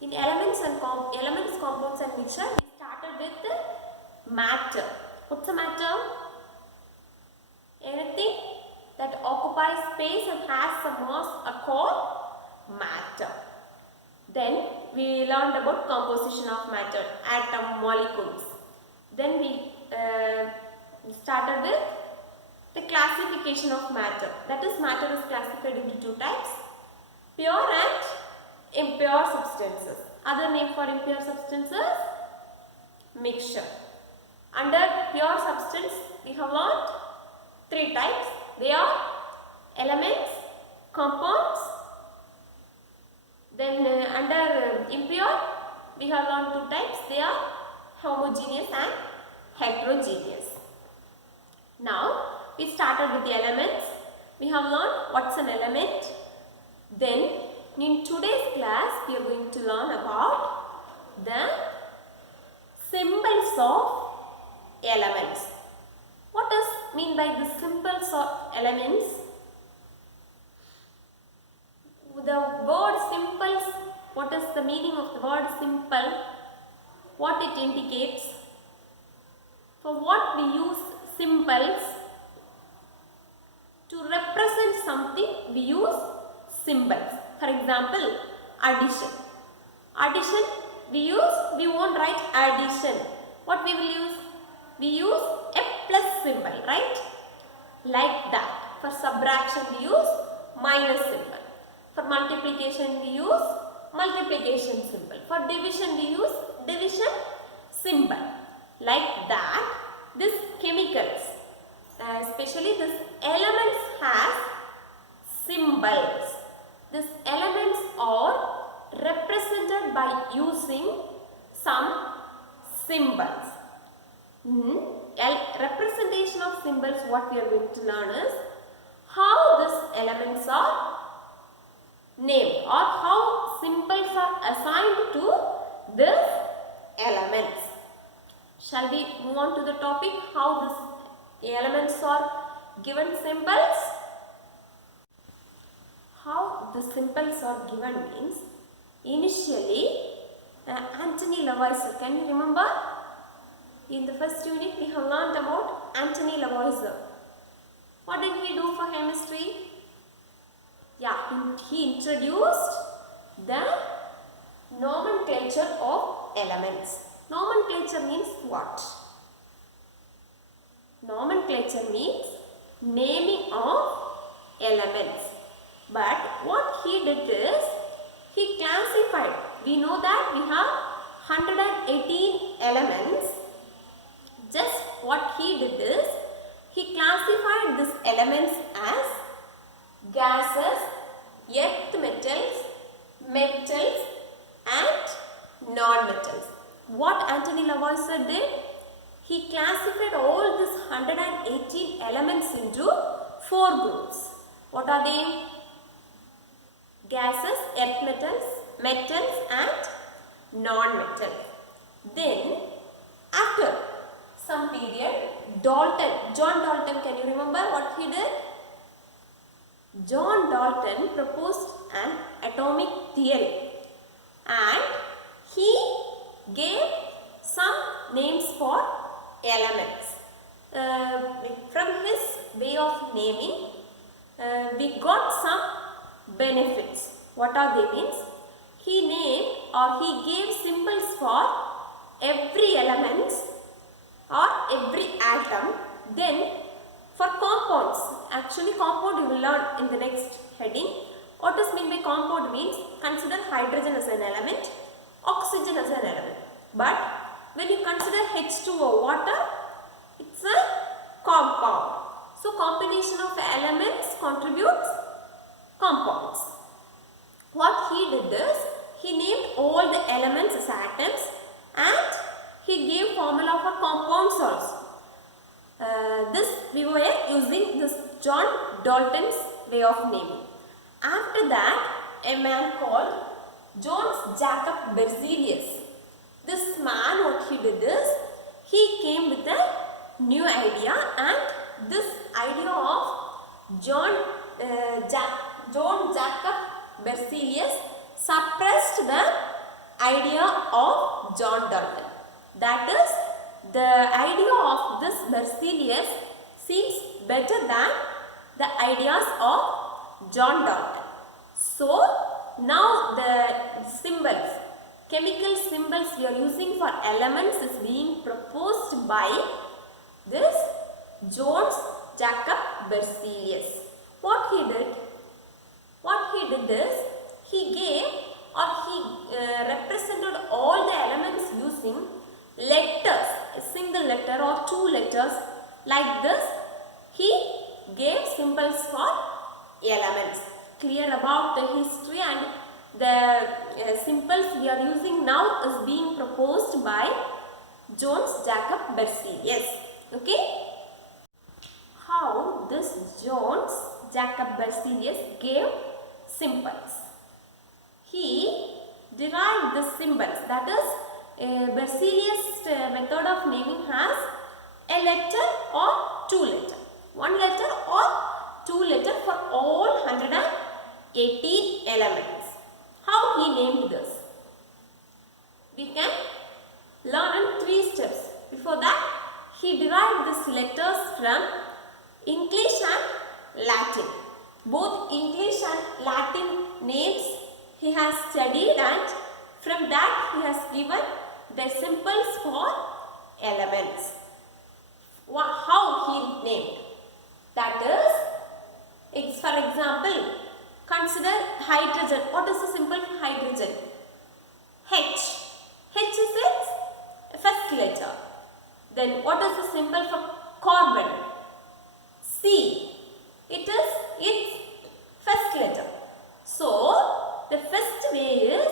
In elements, compounds and mixture, we started with matter. What's the matter? Anything that occupies space and has some mass are called matter. Then we learned about composition of matter, atom, molecules. Then we started with the classification of matter. That is, matter is classified into two types, pure and impure substances. Other name for impure substances, mixture. Under pure substance, we have learned three types. They are elements, compounds. Then under impure, we have learned two types. They are homogeneous and heterogeneous. Now, we started with the elements. We have learned what's an element. Then, in today's class, we are going to learn about the symbols of elements. What does mean by the symbols of elements? The word symbols, what is the meaning of the word simple? What it indicates? For what we use symbols? To represent something, we use symbols. For example, addition. Addition, we won't write addition. What we will use? We use a plus symbol, right? Like that. For subtraction, we use minus symbol. For multiplication, we use multiplication symbol. For division, we use division symbol. Like that, these chemicals, especially these elements, has symbols. These elements are represented by using some symbols. Representation of symbols, what we are going to learn is how these elements are named or how symbols are assigned to these elements. Shall we move on to the topic how these elements are given symbols? How the symbols are given means, initially Antony Lavoisier, can you remember? In the first unit we have learned about Antony Lavoisier. What did he do for chemistry? Yeah, he introduced the nomenclature of elements. Nomenclature means what? Nomenclature means naming of elements. But what he did is, he classified. We know that we have 118 elements. Just what he did is, he classified these elements as gases, earth metals, metals and non-metals. What Antony Lavoisier did? He classified all these 118 elements into 4 groups. What are they? Gases, earth metals, metals and non-metals. Then, after some period, John Dalton, can you remember what he did? John Dalton proposed an atomic theory and he gave some names for elements. From his way of naming, we got some benefits. What are they means? He named or he gave symbols for every element or every atom. Then for compounds, actually compound you will learn in the next heading. What does mean by compound means? Consider hydrogen as an element, oxygen as an element. But when you consider H2O, water, it's a compound. So combination of elements contributes compounds. What he did is, he named all the elements as atoms and he gave formula for compounds also. This we were using this John Dalton's way of naming. After that, a man called Johannes Jacob Berzelius. This man, what he did is, he came with a new idea, and this idea of John Jacob Berzelius suppressed the idea of John Dalton. That is, the idea of this Berzelius seems better than the ideas of John Dalton. So, now the symbols, chemical symbols we are using for elements is being proposed by this Johannes Jacob Berzelius. What he did is, he gave or he represented all the elements using letters, a single letter or two letters like this. He gave symbols for elements. Clear about the history, and the symbols we are using now is being proposed by Johannes Jacob Berzelius. Okay? How this Johannes Jacob Berzelius gave symbols. He derived the symbols, that is, Berzelius' method of naming has a letter or two letter. One letter or two letter for all 118 elements. How he named this? We can learn in 3 steps. Before that, he derived these letters from English and Latin. Both English and Latin names he has studied, and from that he has given the symbols for elements. How he named? That is, for example, consider hydrogen. What is the symbol for hydrogen? H. H is its first letter. Then what is the symbol for carbon? C. It is its first letter. So, the first way is,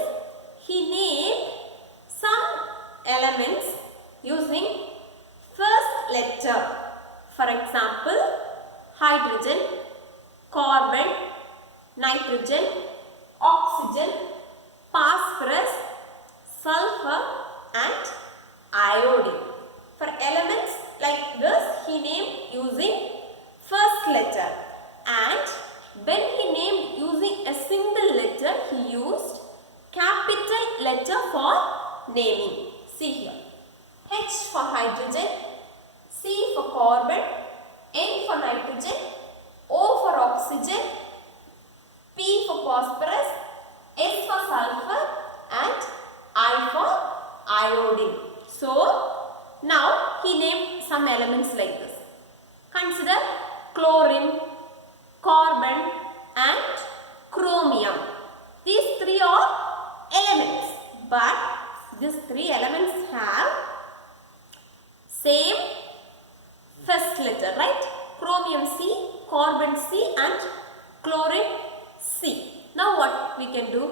he named some elements using first letter. For example, hydrogen, carbon, nitrogen, oxygen, phosphorus, sulfur and iodine. For elements like this, he named using first letter, and when he named using a single letter, he used capital letter for naming. See here, H for hydrogen, C for carbon, N for nitrogen, O for oxygen, P for phosphorus, S for sulfur and I for iodine. So, now he named some elements like this. Consider chlorine, carbon and chromium. These 3 are elements, but these 3 elements have same first letter, right? Chromium C, carbon C and chlorine C. Now what we can do?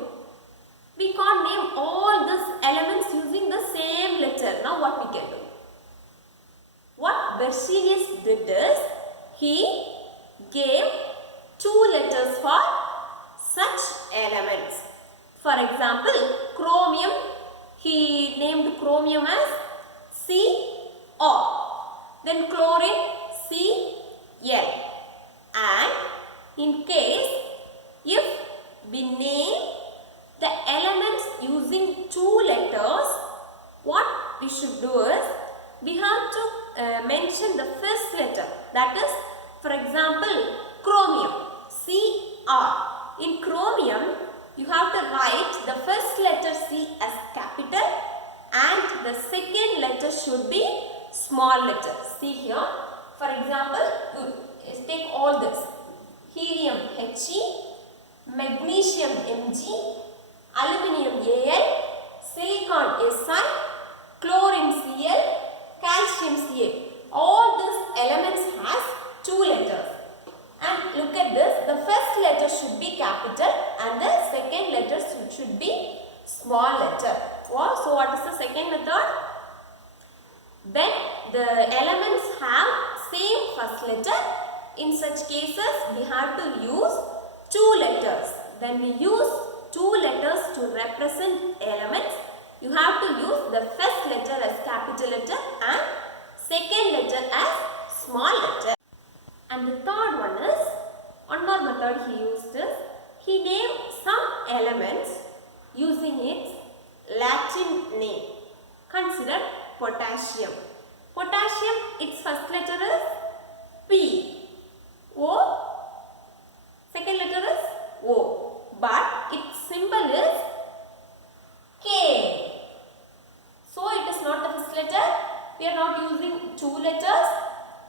We can't name all these elements using the same letter. Now what we can do? What Berzelius did is, he gave 2 letters for such elements. For example, chromium, he named chromium as Cr. Then chlorine, Cl. And in case if we name the elements using 2 letters, what we should do is, we have to mention the first letter. That is, for example, chromium, Cr. In chromium, you have to write the first letter C as capital and the second letter should be small letter. See here, for example, you take all this. Helium He, magnesium Mg, aluminium Al, silicon Si, chlorine Cl, calcium Ca. All these elements has 2 letters. And look at this, the first letter should be capital and the second letter should be small letter. So what is the second method? When the elements have same first letter, in such cases we have to use 2 letters. When we use 2 letters to represent elements, you have to use the first letter as capital letter and second letter as small letter. And the third one is, one more method he used is, he named some elements using its Latin name. Consider potassium. Potassium, its first letter is P. O. Second letter is O. But its symbol is K. So it is not the first letter. We are not using two letters.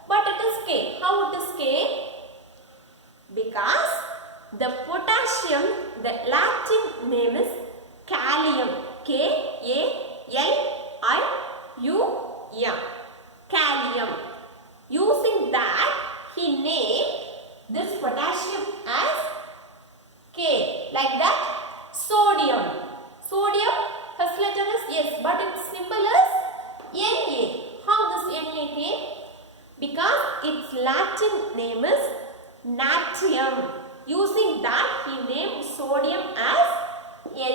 But it is K. How it is K? Because the potassium, the Latin name is Kalium. K-A-L-I-U-M. Kalium. Using that, he named this potassium as K. Like that, sodium. Sodium, first letter is S, but its symbol is Na. How this Na came? Because its Latin name is natrium. Using that, he named sodium as Na.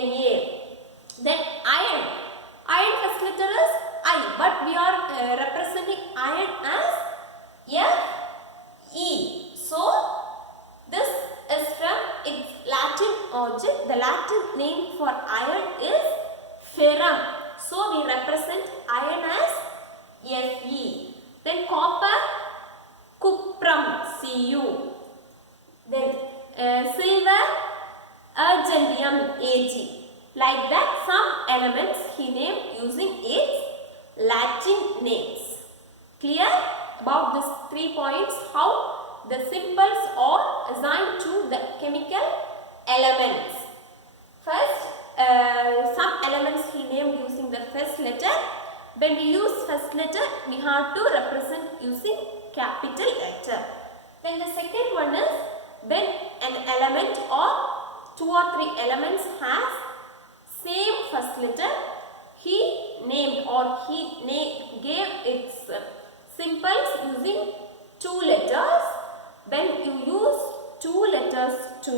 Then iron. Iron first letter is I, but we are representing iron as Fe. So, this is from its Latin origin. The Latin name for iron is ferrum. So, we represent iron as Fe. Then copper, cuprum, Cu. Then silver, argentium, Ag. Like that, some elements he named using its Latin names. Clear about these 3 points, how the symbols are assigned to the chemical elements. First, some elements he named using the first letter. When we use first letter, we have to represent using capital letter. Then the second one is when an element or 2 or 3 elements has same first letter, he named or he gave its symbols using 2 letters. When you use 2 letters to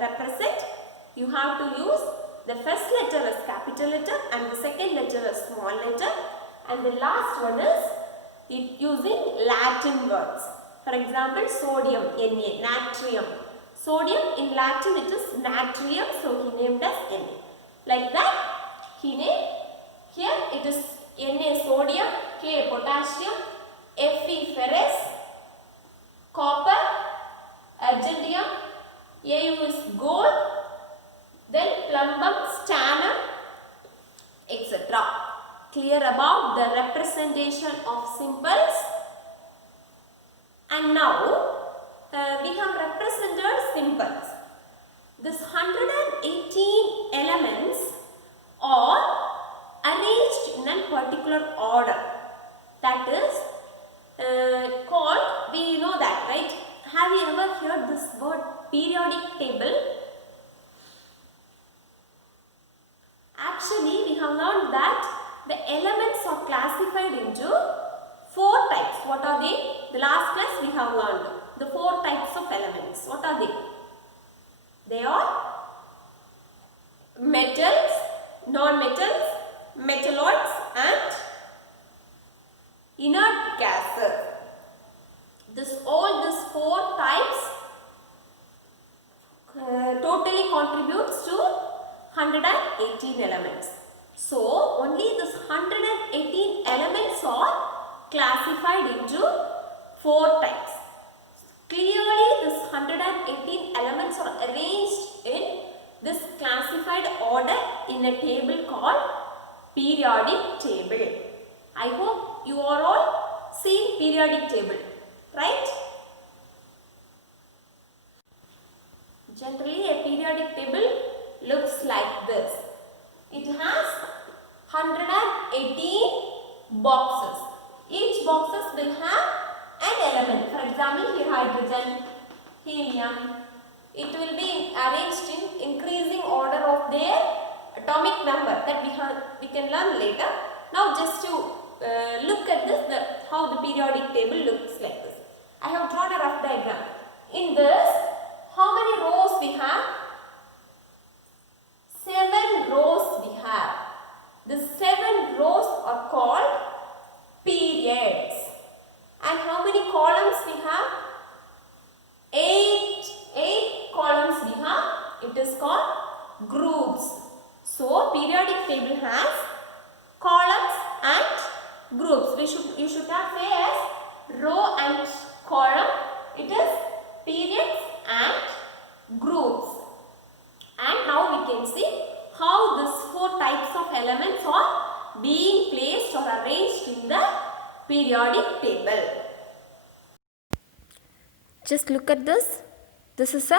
represent, you have to use the first letter as capital letter and the second letter as small letter, and the last one is using Latin words. For example, sodium, Na, natrium. Sodium in Latin it is natrium, so he named as Na. Like that, he named, here it is Na sodium, K potassium, Fe ferrous, copper, argentium, Au is gold, then plumbum, stannum, etc. Clear about the representation of symbols. And now we have represented symbols. This 118 elements are arranged in a particular order. That is called, we know that, right? Have you ever heard this word periodic table? Actually, we have learned that the elements are classified into 4 types. What are they? The last class we have learned the 4 types of elements. What are they? They are metals, non-metals, metalloids and inert gases. All these 4 types totally contributes to 118 elements. So, only this 118 elements are classified into 4 types. Clearly, this 118 elements are arranged in this classified order in a table called periodic table. I hope you are all seen periodic table, right? Generally, a periodic table looks like this. It has 118 boxes. Each boxes will have an element. For example, here hydrogen, helium. It will be arranged in increasing order of their atomic number that we can learn later. Now, just to look at this, how the periodic table looks like this. I have drawn a rough diagram. In this, how many rows we have? 7 rows we have. The 7 rows are called periods. And how many columns we have? 8 columns we have. It is called groups. So, periodic table has you should not say as row and column. It is periods and groups. And now we can see how these 4 types of elements are being placed or arranged in the periodic table. Just look at this. This is a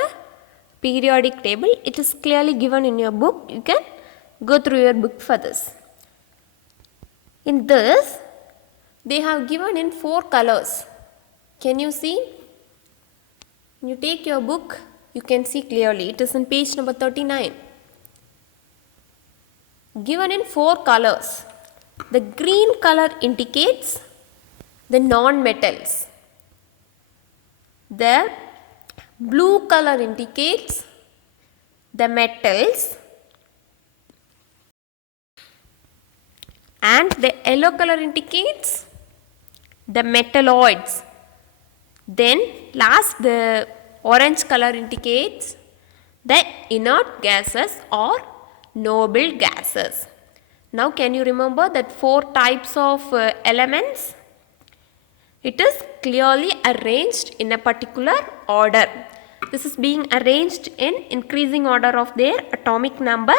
periodic table. It is clearly given in your book. You can go through your book for this. In this, they have given in 4 colors. Can you see? When you take your book, you can see clearly. It is on page number 39. Given in 4 colors. The green color indicates the non-metals. The blue color indicates the metals. And the yellow color indicates the metalloids. Then last, the orange color indicates the inert gases or noble gases. Now can you remember that 4 types of elements? It is clearly arranged in a particular order. This is being arranged in increasing order of their atomic number.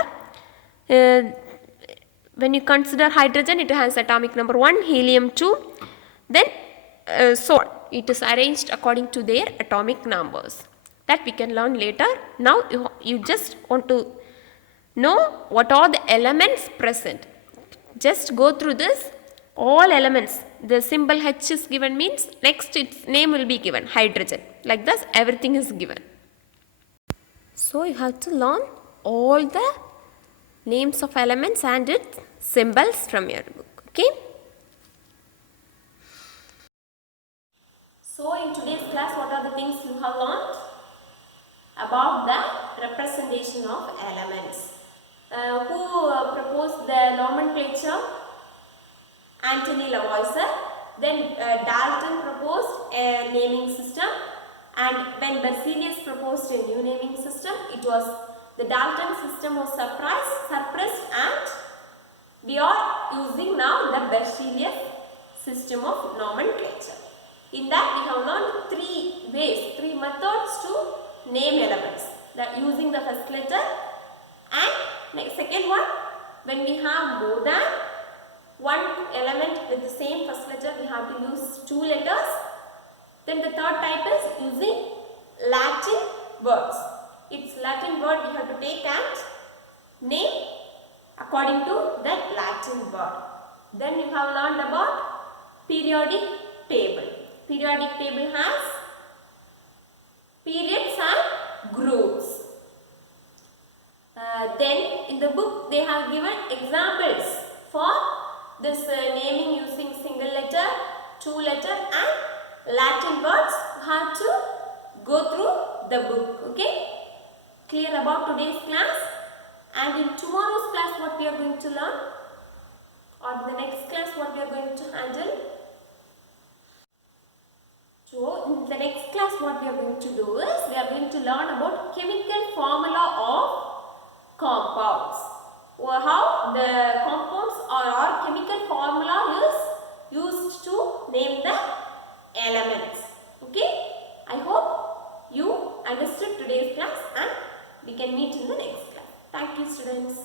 When you consider hydrogen, it has atomic number 1, helium 2, then so on. It is arranged according to their atomic numbers. That we can learn later. Now you just want to know what are the elements present. Just go through this. All elements. The symbol H is given means next its name will be given, hydrogen. Like this, everything is given. So you have to learn all the names of elements and its symbols from your book. Okay. So in today's class, what are the things you have learned? About the representation of elements. Who proposed the nomenclature? Antony Lavoisier. Then Dalton proposed a naming system, and when Berzelius proposed a new naming system, it was the Dalton system was suppressed, and we are using now the Berzelius system of nomenclature. In that we have learned 3 ways, 3 methods to name elements. That using the first letter, and second one, when we have more than 1 element with the same first letter, we have to use 2 letters. Then the third type is using Latin words. Its Latin word we have to take and name according to that Latin word. Then you have learned about periodic table. Periodic table has periods and groups. Then in the book they have given examples for this naming using single letter, 2 letter and Latin words. You have to go through the book. Okay. Clear about today's class? And in tomorrow's class what we are going to learn? Or the next class what we are going to handle? So in the next class what we are going to do is we are going to learn about chemical formula of compounds, or how the compounds or chemical formula is used to name the elements. Okay, I hope you understood today's class, and we can meet in the next class. Thank you, students.